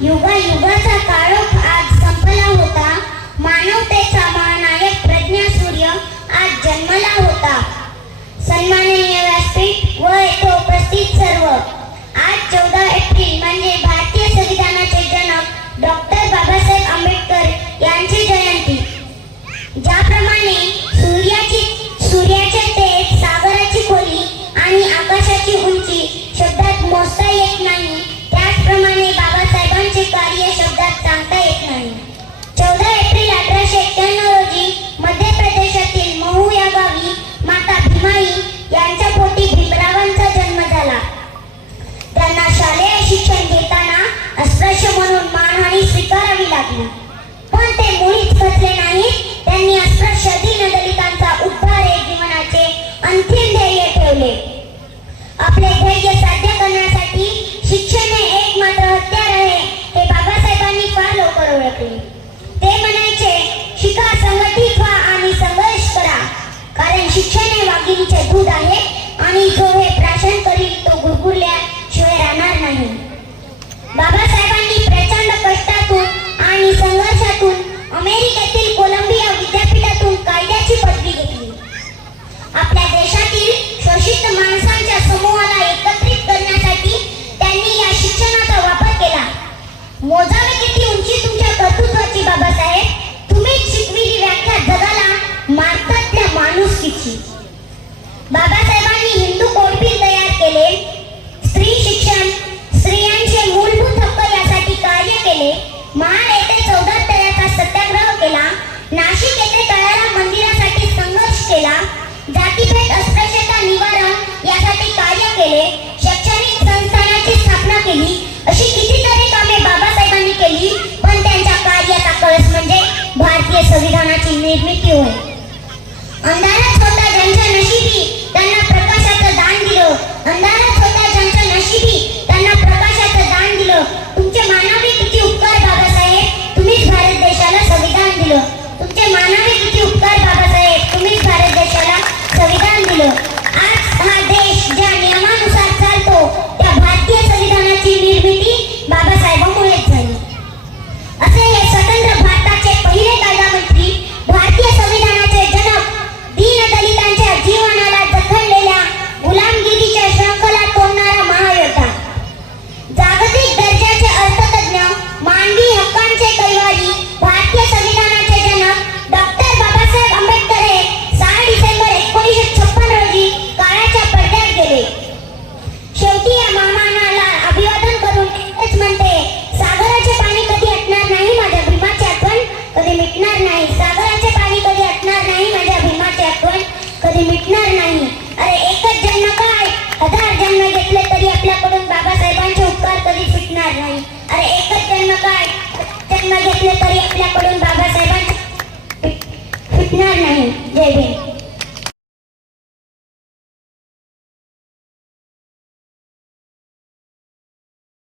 You guys कार्य शब्दात सांगता येत नाही. चौदा एप्रिल अठराशे एक्क्याण्णव रोजी मध्य प्रदेशातील महू या गावी माता भीमाई यांच्या पोटी भीमरावांचा जन्म झाला. त्यांना शालेय शिक्षण घेताना अस्पृश्य म्हणून मानहानी स्वीकारावी लागली. पण ते मुळीच खचले नाहीत. त्यांनी अस्पृश्य दीनदलितांचा उद्धार हे जीवनाचे अंतिम ध्येय ठेवले. शिक्षण हे दूध आहे आणि जो हे प्राशन करील तो गुरगुरल्याशिवाय राहणार नाही. बाबासाहेब जातीभेद अस्पृश्यता निवारण यासाठी कार्य केले शैक्षणिक संस्थानाची स्थापना केली अशी कितीतरी कामे बाबासाहेबांनी केली पण त्यांच्या कार्याचा कळस म्हणजे भारतीय संविधानाची निर्मिती होय. हक्कांचे कैवारी भारतीय संविधानाचे जनक डॉक्टर बाबासाहेब आंबेडकर हे सहा डिसेंबर एकोणीसशे छप्पन रोजी काळाच्या पडद्यात गेले. शेवटी या महामानाला अभिवादन करून एकच म्हणते सागराचे पाणी कधी अटणार नाही माझ्या भीमाची आठवण? कधी मिटणार नाही. सागराचे पाणी कधी अटणार नाही माझ्या भीमाची आठवण? कधी मिटणार नाही. अरे एकच जन्म काय? हजार जन्म घेतले तरी आपल्याकडून बाबासाहेबांचे उपकार कधी फिटणार नाही. अरे एकच आपल्याकडून बाबासाहेबांचे फिटणार नाही जय भीम